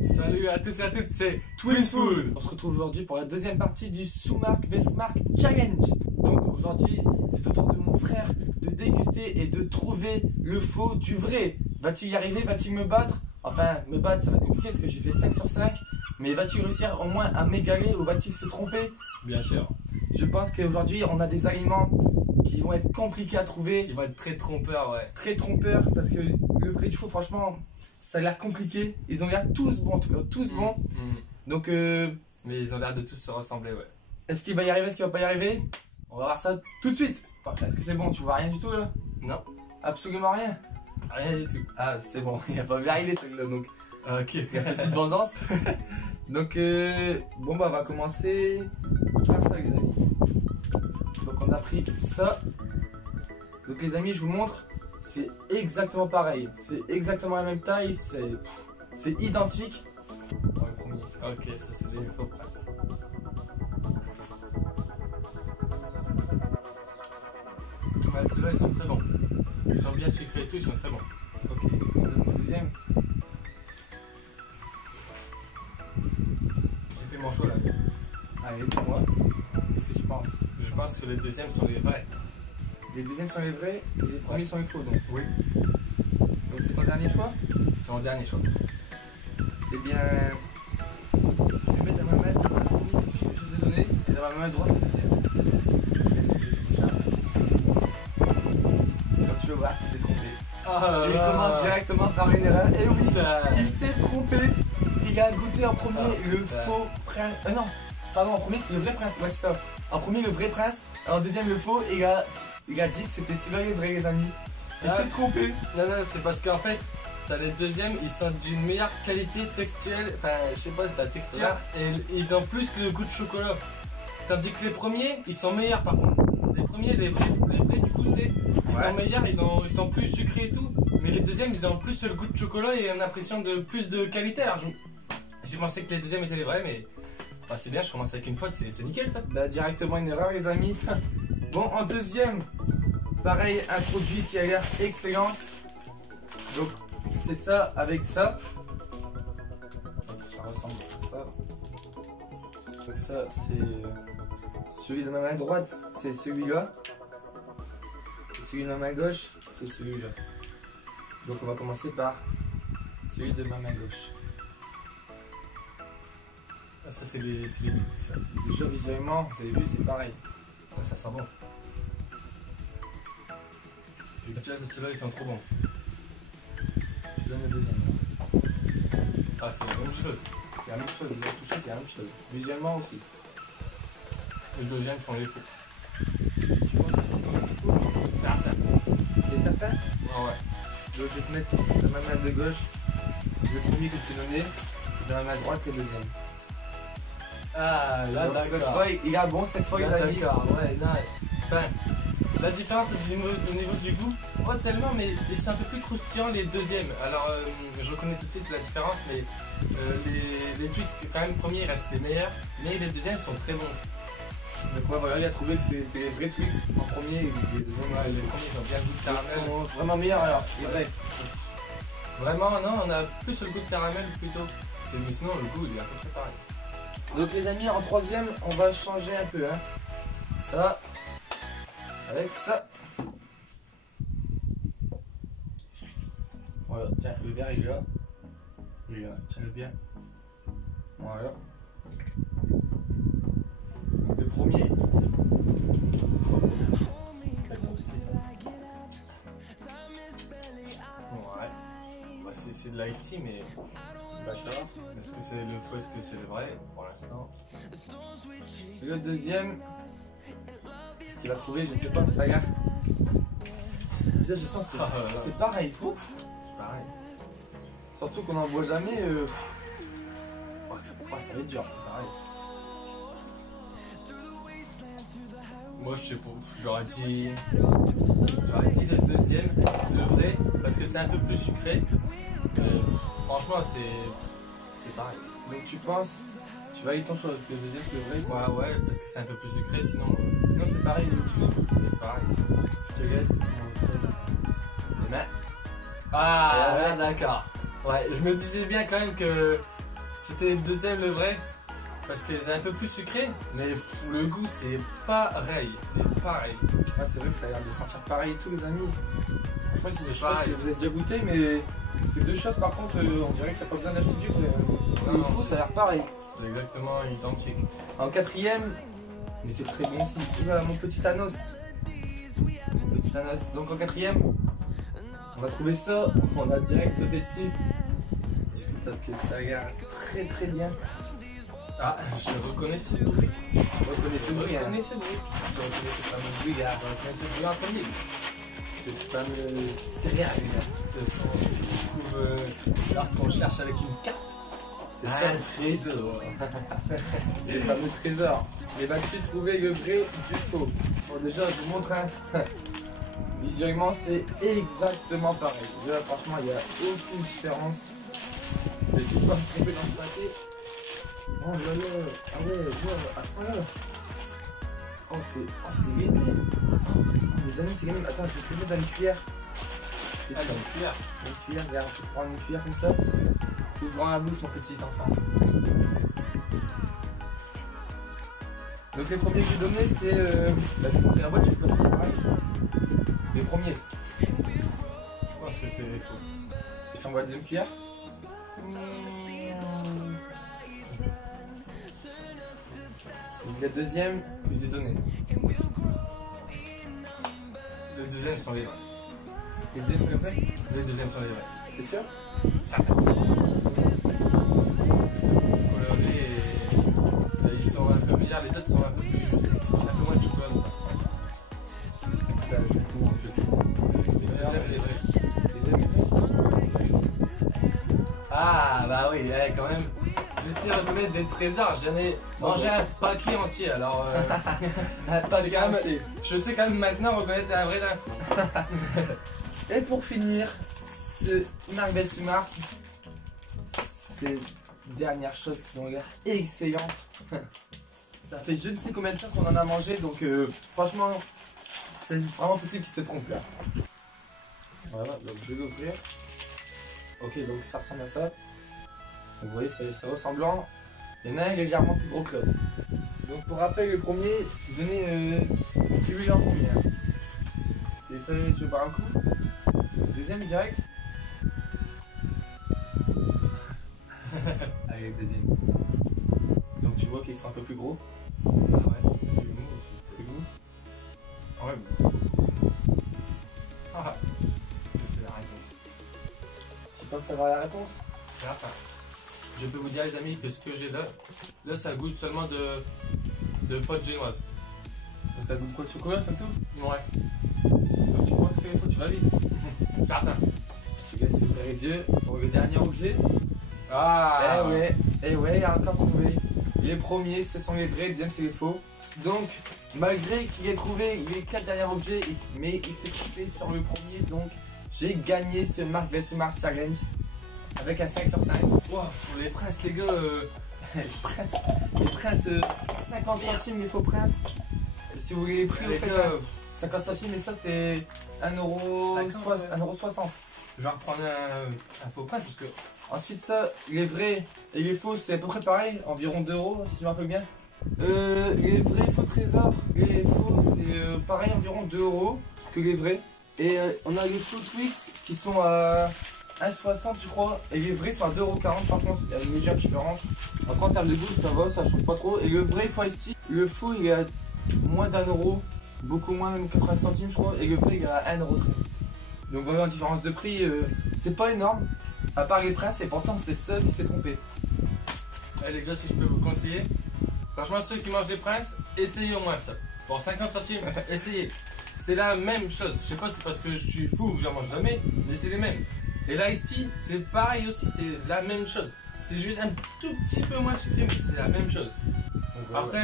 Salut à tous et à toutes, c'est Twinfood. On se retrouve aujourd'hui pour la deuxième partie du Soumark Vestmark Challenge. Donc aujourd'hui, c'est au tour de mon frère de déguster et de trouver le faux du vrai. Va-t-il y arriver? Va-t-il me battre? Enfin, me battre, ça va être compliqué parce que j'ai fait 5 sur 5. Mais va-t-il réussir au moins à m'égaler ou va-t-il se tromper? Bien sûr. Je pense qu'aujourd'hui, on a des aliments qui vont être compliqués à trouver. Ils vont être très trompeurs, ouais. Très trompeurs parce que le vrai du faux, franchement, ça a l'air compliqué. Ils ont l'air tous bons, en tout cas, tous bons. Donc, mais ils ont l'air de tous se ressembler, ouais. Est-ce qu'il va y arriver? Est-ce qu'il va pas y arriver? On va voir ça tout de suite. Est-ce que c'est bon? Tu vois rien du tout là? Non. Absolument rien? Rien du tout. Ah, c'est bon, il a pas varié celle-là donc. Ok. Petite vengeance. Donc, bon, bah, on va commencer par ça, les amis. Donc, on a pris ça. Donc, les amis, je vous montre. C'est exactement pareil. C'est exactement la même taille. C'est identique. Bon, le premier. Ok, ça c'est des faux princes. Ouais, ceux-là ils sont très bons. Ils sont bien sucrés et tout, ils sont très bons. Ok, tu donnes le deuxième. J'ai fait mon choix là. Allez, pour moi. Qu'est-ce que tu penses? Je pense que les deuxièmes sont les vrais. Les deuxièmes sont les vrais et les premiers sont les faux donc. Oui. Donc c'est ton dernier choix? C'est mon dernier choix. Eh bien, je vais mettre dans ma main droite le premier que je vous ai donné et dans ma main droite le deuxième. Je laisse celui du prochain. Comme tu veux voir, tu t'es trompé. Et il commence directement par une erreur. Et oui, il s'est trompé. Il a goûté en premier le faux prince. Non, pardon, en premier c'était le vrai prince. Ouais, c'est ça. En premier le vrai prince, en deuxième le faux. Et il a dit que c'était celui-là les vrais, les amis. Il s'est trompé. Non, c'est parce qu'en fait, t'as les deuxièmes, ils sont d'une meilleure qualité textuelle, enfin, je sais pas, la texture, et ils ont plus le goût de chocolat. Tandis que les premiers, ils sont meilleurs par contre. Les premiers, les vrais du coup, ils sont meilleurs, ils sont plus sucrés et tout. Mais les deuxièmes, ils ont plus le goût de chocolat et une impression de plus de qualité. Alors, j'ai pensé que les deuxièmes étaient les vrais, mais bah, c'est bien, je commence avec une faute, c'est nickel ça. Bah, directement une erreur, les amis. Bon, en deuxième, pareil, un produit qui a l'air excellent. Donc, c'est ça avec ça. Donc, ça ressemble à ça. Donc, ça, c'est celui de ma main droite, c'est celui-là. Et celui de ma main gauche, c'est celui-là. Donc, on va commencer par celui de ma main gauche. Ah, ça, c'est les trucs, ça. Déjà, visuellement, vous avez vu, c'est pareil. Ah, ça sent bon. Déjà, ceux-là, ils sont trop bons. Je donne le deuxième. Ah, c'est la même chose. C'est la même chose, les toucher, c'est la même chose. Visuellement aussi. Les deuxièmes sont les faux. Tu penses que c'est faux? Certain. T'es certain? Ah ouais. Donc je vais te mettre dans ma main de gauche le premier que tu t'es donné, et dans ma main droite le deuxième. Ah, là, donc cette d'accord. fois, il a bon cette fois, il a dit. D'accord, ouais, là. Enfin, la différence au niveau du goût, pas tellement, mais ils sont un peu plus croustillants les deuxièmes. Alors, je reconnais tout de suite la différence, mais les twists, quand même, premiers restent les meilleurs, mais les deuxièmes sont très bons aussi. Donc ouais, voilà, il a trouvé que c'était les vrais Twix en premier et les deuxièmes. Les premiers ils ont bien le goût de Ils caramel. sont vraiment meilleurs alors, c'est vrai. Vraiment, non, on a plus le goût de caramel plutôt. Mais sinon, le goût il est à peu près pareil. Donc les amis, en troisième, on va changer un peu. Hein. Ça, avec ça. Voilà, tiens, le verre il est là. Il est là, tiens-le bien. Voilà. Donc le premier. Ouais. Bah, c'est de l'ice tea, mais D'accord. est-ce que c'est le faux, est-ce que c'est le vrai pour l'instant? Le deuxième. Ce qu'il va trouver, je sais pas, mais ça a l'air. Déjà, je sens c'est pareil, tout. C'est pareil. Surtout qu'on n'en voit jamais. Ça va être dur, pareil. Moi je sais pas, j'aurais dit le deuxième, le vrai, parce que c'est un peu plus sucré. Franchement c'est pareil. Donc tu penses, tu valides ton choix, parce que le deuxième c'est le vrai quoi. Ouais, parce que c'est un peu plus sucré, sinon C'est pareil, c'est pareil. je te laisse. Les mains. Ah, ouais, d'accord. Ouais, je me disais bien quand même que C'était le deuxième le vrai. Parce qu'elle est un peu plus sucrée. Mais le goût c'est pareil. C'est pareil. Ah, c'est vrai que ça a l'air de sentir pareil tous les amis. Je sais pas si pareil. vous avez déjà goûté, mais c'est deux choses par contre, on dirait qu'il n'y a pas besoin d'acheter du vrai. Non, Le non, fou, ça a l'air pareil. C'est exactement identique. En quatrième, mais c'est très bon aussi. Voilà, mon petit Thanos. Mon petit Thanos. Donc en quatrième, on a trouvé ça, on a direct sauté dessus. Parce que ça a l'air très très bien. Ah, je reconnais ce bruit. Vous reconnaissez Je le bruit, hein. reconnais ce bruit. Je reconnais ce fameux bruit, gars. Je reconnais ce bruit en premier. C'est fameux céréales. Ce sont ce qu'on trouve lorsqu'on cherche avec une carte. C'est Ah, ça. un trésor. Les fameux trésors. Et bah tu trouvé le vrai du faux. Bon déjà je vous montre un. Visuellement c'est exactement pareil. Déjà franchement il n'y a aucune différence. Je vais tout pas me tromper dans le pâté. Oh là là. Ah ouais, à ce point-là. Oh c'est gagné. Oh, les amis c'est gagné. Attends je vais te mettre dans une cuillère. Ah, une cuillère. Une cuillère, regarde, je vais prendre une cuillère comme ça. Ouvrant la bouche mon petit enfant. Donc les premiers que j'ai donnés c'est... Bah, je vais montrer la boîte, je sais pas si c'est pareil. Les premiers. Je pense que c'est faux. Je t'envoie la deuxième cuillère. Donc la deuxième que j'ai donnée. Le deuxième sont les vrais. Les deuxièmes sont les vrais? Les deuxièmes sont les vrais. T'es sûr? Ça fait. Coloré et ils sont un peu meilleurs, les autres sont un peu moins de chocolat. Je sais ça. Les deuxièmes et les vrais. Les deuxièmes. Ah bah oui, ouais, quand même. J'essaie de reconnaître des trésors, j'en ai mangé un paquet entier alors. Un paquet quand même- entier. Je sais quand même maintenant reconnaître un vrai d'un fou. Et pour finir, ce Marc Bestumar, ces dernières choses qui ont l'air excellentes. Ça fait je ne sais combien de temps qu'on en a mangé, donc franchement, c'est vraiment possible qu'il se trompe là. Voilà, donc je vais l'ouvrir. Ok, donc ça ressemble à ça. Donc vous voyez, c'est ressemblant. Il y en a un légèrement plus gros que l'autre. Donc pour rappel, le premier, c'est donné celui-là en premier. Hein. T'es prêt, tu veux boire un coup? Deuxième direct. Allez, le deuxième. Donc tu vois qu'ils sont un peu plus gros. Ah ouais, plus mou aussi. Plus gros. Ah ouais. Ah, c'est la réponse. Tu penses savoir la réponse? Regarde ça. Je peux vous dire les amis que ce que j'ai là ça goûte seulement de pâte génoise. Donc ça goûte quoi de chocolat, c'est tout? Ouais. Donc tu crois que c'est faux, tu valides? Certain. Tu laisses ouvrir les yeux pour le dernier objet. Ah Eh ouais, il y a encore trouvé. Les premiers, ce sont les vrais, les deuxièmes, c'est les faux. Donc, malgré qu'il ait trouvé les 4 derniers objets, mais il s'est trompé sur le premier, donc j'ai gagné ce Marc Bestumar Challenge avec un 5 sur 5. Wow, pour les princes les gars, Les princes 50 centimes, les faux princes. Si vous voulez les prix, les au fait, gars, 50 centimes, et ça c'est 1,60€. je vais reprendre un faux prince parce que Ensuite ça, les vrais et les faux c'est à peu près pareil, environ 2 € si je me rappelle bien. Les vrais faux trésors, les faux c'est pareil environ 2 € que les vrais. Et on a les faux Twix qui sont à 1,60 je crois, et les vrais sont à 2,40 € par contre, il y a une légère différence. Après en termes de goût ça va, ça change pas trop. Et le vrai Foresti, le faux il est à moins d'1 €, beaucoup moins, même 80 centimes je crois, et le vrai il est à 1,13 €. Donc voilà, en différence de prix, c'est pas énorme. À part les princes, et pourtant c'est seul qui s'est trompé. les gars, si je peux vous conseiller, franchement ceux qui mangent des princes, essayez au moins ça. Pour 50 centimes, essayez. C'est la même chose. Je sais pas si c'est parce que je suis fou ou que j'en mange jamais, mais c'est les mêmes. Et l'ice tea, c'est pareil aussi, c'est la même chose. C'est juste un tout petit peu moins sucré, mais c'est la même chose. Après,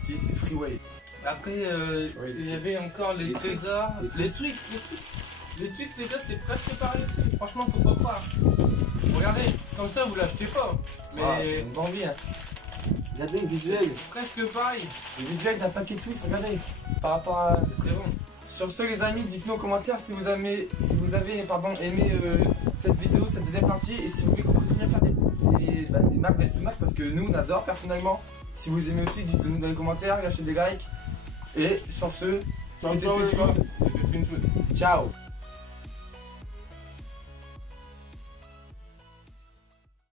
c'est freeway. après il y avait encore les trésors, les Twix. Les Twix, les gars, c'est presque pareil aussi. Franchement, faut pas croire. Regardez, comme ça, vous l'achetez pas. Mais c'est une bonne vie. Hein. Regardez le visuel. c'est presque pareil. Le visuel d'un paquet de Twix, regardez. Par rapport à. C'est très bon. Sur ce les amis, dites-nous en commentaire si vous avez aimé cette vidéo, cette deuxième partie, et si vous voulez qu'on continue à faire des maps et sous-maps, parce que nous on adore personnellement. Si vous aimez aussi, dites-le nous dans les commentaires, lâchez des likes. Et sur ce, c'était Twinfood. C'était Twinfood. Ciao.